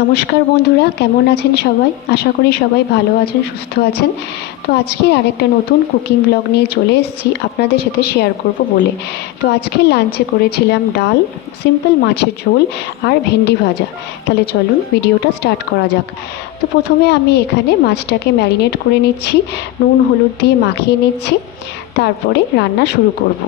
নমস্কার বন্ধুরা, কেমন আছেন সবাই? আশা করি সবাই ভালো আছেন, সুস্থ আছেন। তো আজকে আরেকটা নতুন কুকিং ব্লগ নিয়ে চলে এসেছি আপনাদের সাথে শেয়ার করব বলে। তো আজকে লাঞ্চে করেছিলাম ডাল, সিম্পল মাছের ঝোল আর ভেন্ডি ভাজা। তাহলে চলুন ভিডিওটা স্টার্ট করা যাক। তো প্রথমে আমি এখানে মাছটাকে ম্যারিনেট করে নিচ্ছি, নুন হলুদ দিয়ে মাখিয়ে নিচ্ছি, তারপরে রান্না শুরু করব।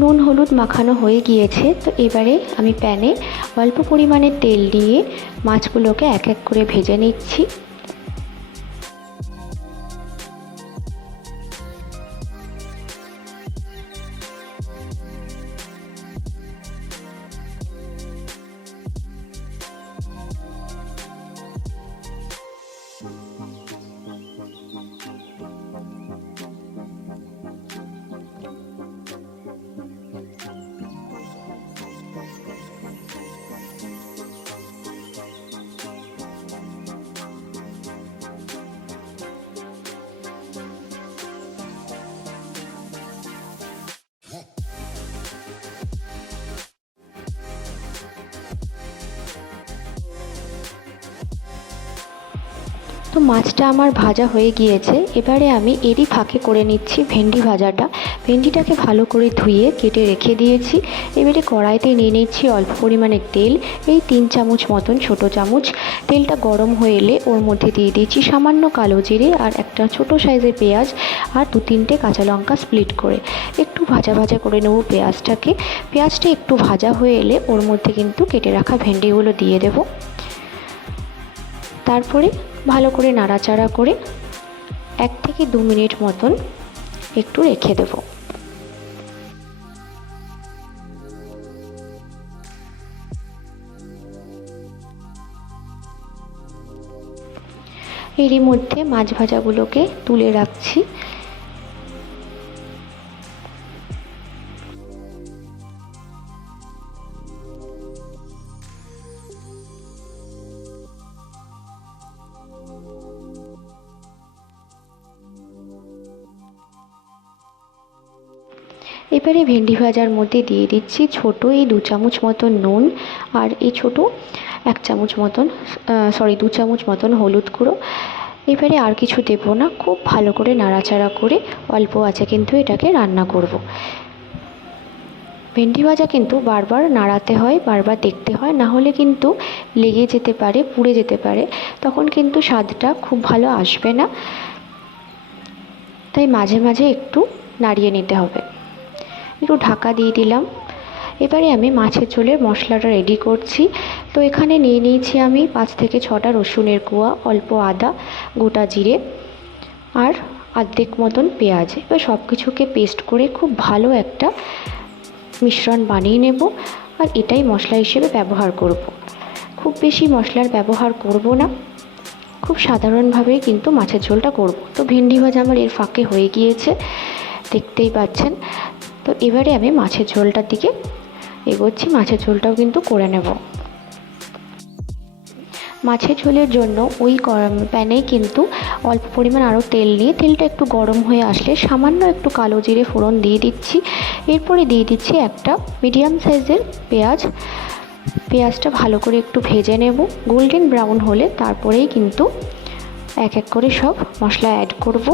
নুন হলুদ মাখানো হয়ে গিয়েছে। তো এবারে আমি প্যানে অল্প পরিমাণে তেল দিয়ে মাছগুলোকে এক এক করে ভেজে নিচ্ছি। তো মাছটা আমার ভাজা হয়ে গিয়েছে। এবারে আমি এরই ফাঁকে করে নিচ্ছি ভেন্ডি ভাজাটা। ভেন্ডিটাকে ভালো করে ধুয়ে কেটে রেখে দিয়েছি। এবারে কড়াইতে নিয়ে নিচ্ছি অল্প পরিমাণে তেল, এই 3 চামচ মতন, ছোটো চামচ। তেলটা গরম হয়ে এলে ওর মধ্যে দিয়ে দিচ্ছি সামান্য কালো জিরে আর একটা ছোটো সাইজের পেঁয়াজ আর 2-3টে কাঁচা লঙ্কা স্প্লিট করে। একটু ভাজা ভাজা করে নেব পেঁয়াজটাকে। পেঁয়াজটা একটু ভাজা হয়ে এলে ওর মধ্যে কিন্তু কেটে রাখা ভেন্ডিগুলো দিয়ে দেব। তারপরে ভালো করে নাড়াচাড়া করে 1 থেকে 2 মিনিট মতন একটু রেখে দেব। এরই মধ্যে মাছ ভাজাগুলোকে তুলে রাখছি। এবারে ভেন্ডি ভাজার মধ্যে দিয়ে দিচ্ছি ছোটো এই 2 চামচ মতন নুন আর এই ছোটো 1 চামচ মতন 2 চামচ মতন হলুদ গুঁড়ো। এবারে আর কিছু দেবো না, খুব ভালো করে নাড়াচাড়া করে অল্প আঁচে কিন্তু এটাকে রান্না করব। ভেন্ডি ভাজা কিন্তু বারবার নাড়াতে হয়, বারবার দেখতে হয়, না হলে কিন্তু লেগে যেতে পারে, পুড়ে যেতে পারে, তখন কিন্তু স্বাদটা খুব ভালো আসবে না। তাই মাঝে মাঝে একটু নাড়িয়ে নিতে হবে। একটু ঢাকা দিয়ে দিলাম। এবারে আমি মাছের ঝোলের মশলাটা রেডি করছি। তো এখানে নিয়ে নিয়েছি আমি 5 থেকে 6টা রসুনের কোয়া, অল্প আদা, গোটা জিরে আর অর্ধেক মতন পেঁয়াজ। এবার সব কিছুকে পেস্ট করে খুব ভালো একটা মিশ্রণ বানিয়ে নেব, আর এটাই মশলা হিসেবে ব্যবহার করব। খুব বেশি মশলার ব্যবহার করব না, খুব সাধারণভাবেই কিন্তু মাছের ঝোলটা করব। তো ভেন্ডি ভাজা আমার এর ফাঁকে হয়ে গিয়েছে, দেখতেই পাচ্ছেন। তো এবারে আমি মাছের ঝোলটার দিকে এগোচ্ছি। মাছের ঝোলটাও কিন্তু করে নেব। মাছের ঝোলের জন্য ওই প্যানেই কিন্তু অল্প পরিমাণ আরও তেল নিয়ে, তেলটা একটু গরম হয়ে আসলে সামান্য একটু কালো জিরে ফোড়ন দিয়ে দিচ্ছি। এরপরে দিয়ে দিচ্ছি একটা মিডিয়াম সাইজের পেঁয়াজ। পেঁয়াজটা ভালো করে একটু ভেজে নেব, গোল্ডেন ব্রাউন হলে তারপরেই কিন্তু এক এক করে সব মশলা অ্যাড করব।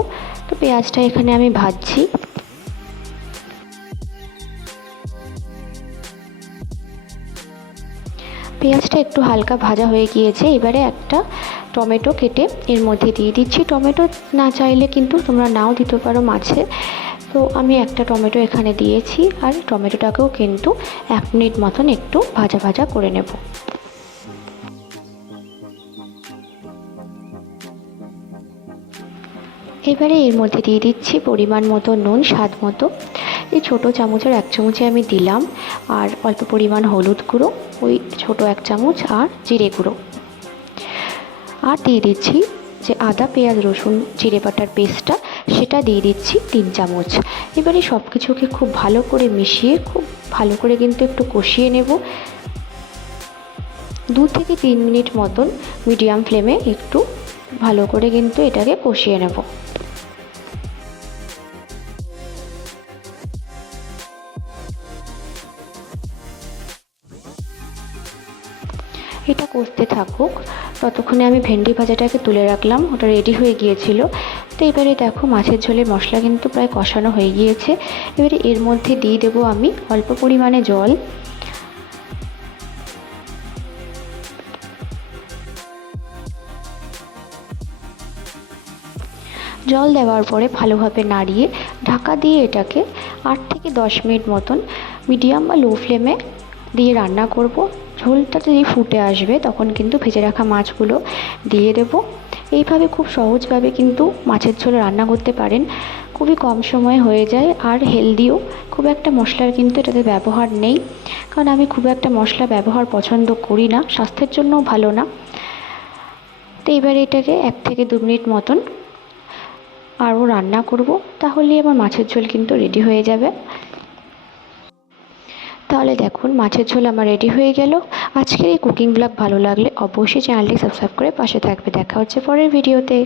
তো পেঁয়াজটা এখানে আমি ভাজছি। পেঁয়াজটা একটু হালকা ভাজা হয়ে গিয়েছে। এবারে একটা টমেটো কেটে এর মধ্যে দিয়ে দিচ্ছি। টমেটো না চাইলে কিন্তু তোমরা নাও দিতে পারো মাছে। তো আমি একটা টমেটো এখানে দিয়েছি, আর টমেটোটাকেও কিন্তু 1 মিনিট মতন একটু ভাজা ভাজা করে নেব। এবারে এর মধ্যে দিয়ে দিচ্ছি পরিমাণ মতো নুন, স্বাদ মতো। এই ছোটো চামচের 1 চামচে আমি দিলাম, আর অল্প পরিমাণ হলুদ গুঁড়ো, ওই ছোটো 1 চামচ, আর জিরে গুঁড়ো। আর দিয়ে দিচ্ছি যে আদা পেঁয়াজ রসুন জিরে বাটার পেস্টটা, সেটা দিয়ে দিচ্ছি 3 চামচ। এবারে সব কিছুকে খুব ভালো করে মিশিয়ে খুব ভালো করে কিন্তু একটু কষিয়ে নেব। 2 থেকে 3 মিনিট মতন মিডিয়াম ফ্লেমে একটু ভালো করে কিন্তু এটাকে কষিয়ে নেব। এটা কষতে থাকুক, ততক্ষণে আমি ভেন্ডি ভাজাটাকে তুলে রাখলাম, ওটা রেডি হয়ে গিয়েছিল। তো এবারে দেখো মাছের ঝোলের মশলা কিন্তু প্রায় কষানো হয়ে গিয়েছে। এবারে এর মধ্যে দিয়ে দেবো আমি অল্প পরিমাণে জল। জল দেওয়ার পরে ভালোভাবে নাড়িয়ে ঢাকা দিয়ে এটাকে 8 থেকে 10 মিনিট মতন মিডিয়াম বা লো ফ্লেমে দিয়ে রান্না করব। ঝোলটা যেই ফুটে আসবে তখন কিন্তু ভেজে রাখা মাছগুলো দিয়ে দেব। এইভাবে খুব সহজভাবে কিন্তু মাছের ঝোল রান্না করতে পারেন, খুবই কম সময়ে হয়ে যায় আর হেলদিও। খুব একটা মশলার কিন্তু এটাতে ব্যবহার নেই, কারণ আমি খুব একটা মশলা ব্যবহার পছন্দ করি না, স্বাস্থ্যের জন্যও ভালো না। তো এবারে এটাকে 1 থেকে 2 মিনিট মতন আরও রান্না করব, তাহলেই আমার মাছের ঝোল কিন্তু রেডি হয়ে যাবে। তাহলে দেখুন মাছের ঝোল আমার রেডি হয়ে গেল। আজকের এই কুকিং ব্লগ ভালো লাগলে অবশ্যই চ্যানেলটি সাবস্ক্রাইব করে পাশে থাকবে। দেখা হচ্ছে পরের ভিডিওতে।